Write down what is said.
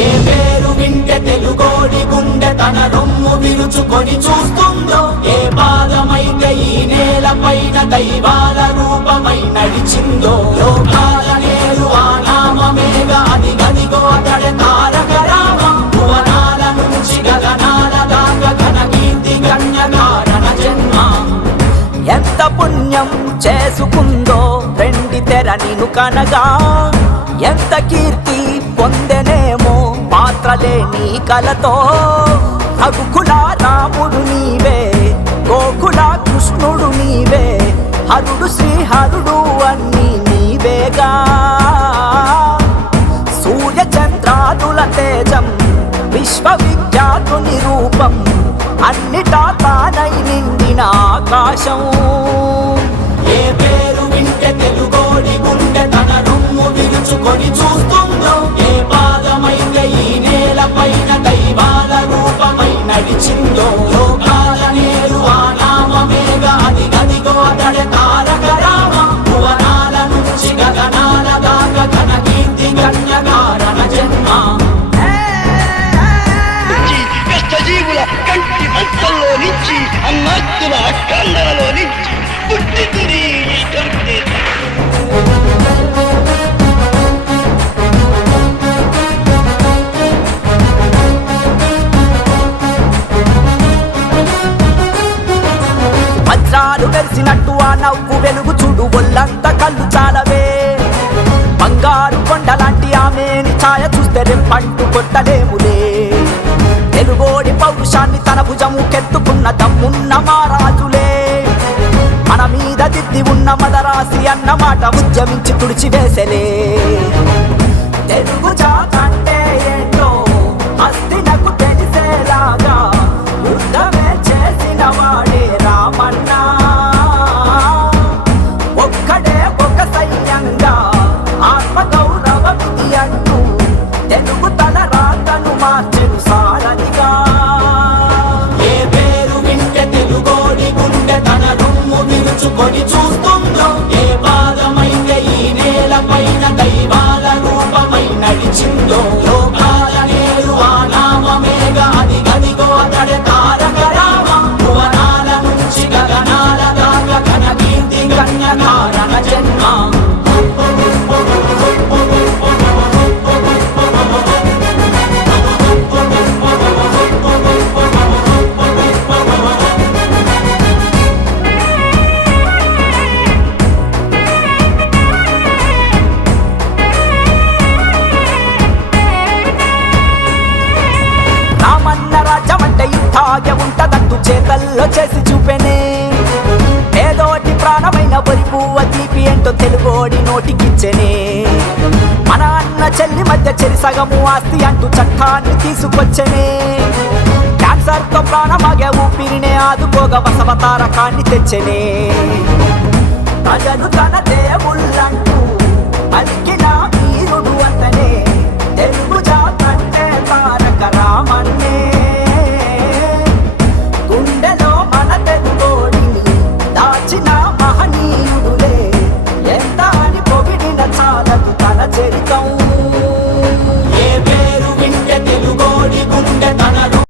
ఏ పేరు వింటే తెలుగోడి గుండె తన రొమ్ము విరుచుకొని చూస్తుందో ఏ పాదమైతే ఈ నేల పైన దైవాల రూపమై నడిచిందో లోకాల నేరు ఆ నామమేగా అది గదిగో అతడే తారక రామం భువనాల నుంచి గగనాల దాకా ఘన కీర్తి గణ్య కారణ జన్మ. ఎంత పుణ్యం చేసుకుందో రెండి తెర నిను కనగా. ఎంత కీర్తి పొందెనేమో పాత్రలే నీ కలతో రఘుకుల రాముడు నీవే గోకుల కృష్ణుడు నీవే హరుడు శ్రీహరుడు అన్ని నీవేగా. సూర్యచంద్రాదుల తేజం విశ్వవిఖ్యాతుని రూపం అన్నిటా తానై నిండిన ఆకాశం. నవ్వు వెలుగు చూడు ఒళ్ళంత కళ్ళు చాలవే. బంగారు కొండలాంటి ఆమెని ఛాయ చూస్తే రెప్పంటు కొట్టలేములే. తెలుగోడి పౌరుషాన్ని తన భుజము కెత్తుకున్న దమ్మున్న మారాజులే మన మీద దిద్ది ఉన్న మదరాసి అన్న మాట ఉద్యమించి తుడిచివేసలే. తెలుగు జాతంటే రొమ్ము విరుచుకొని చూస్తుందో ఏ ఉంటదంటూ చేసి చూపెనే. ఏదోటి ప్రాణమైన వరి తీపి ఏంటో తెలుగోడి నోటికిచ్చెనే. మన అన్న చెల్లి మధ్య చెరి సగము ఆస్తి అంటూ చట్టాన్ని తీసుకొచ్చనే. క్యాన్సర్తో ప్రాణమాగే ఊపిరినే ఆదుకోగా వసవతారకాన్ని తెచ్చనే. ప్రజలు తన దేవుళ్ళ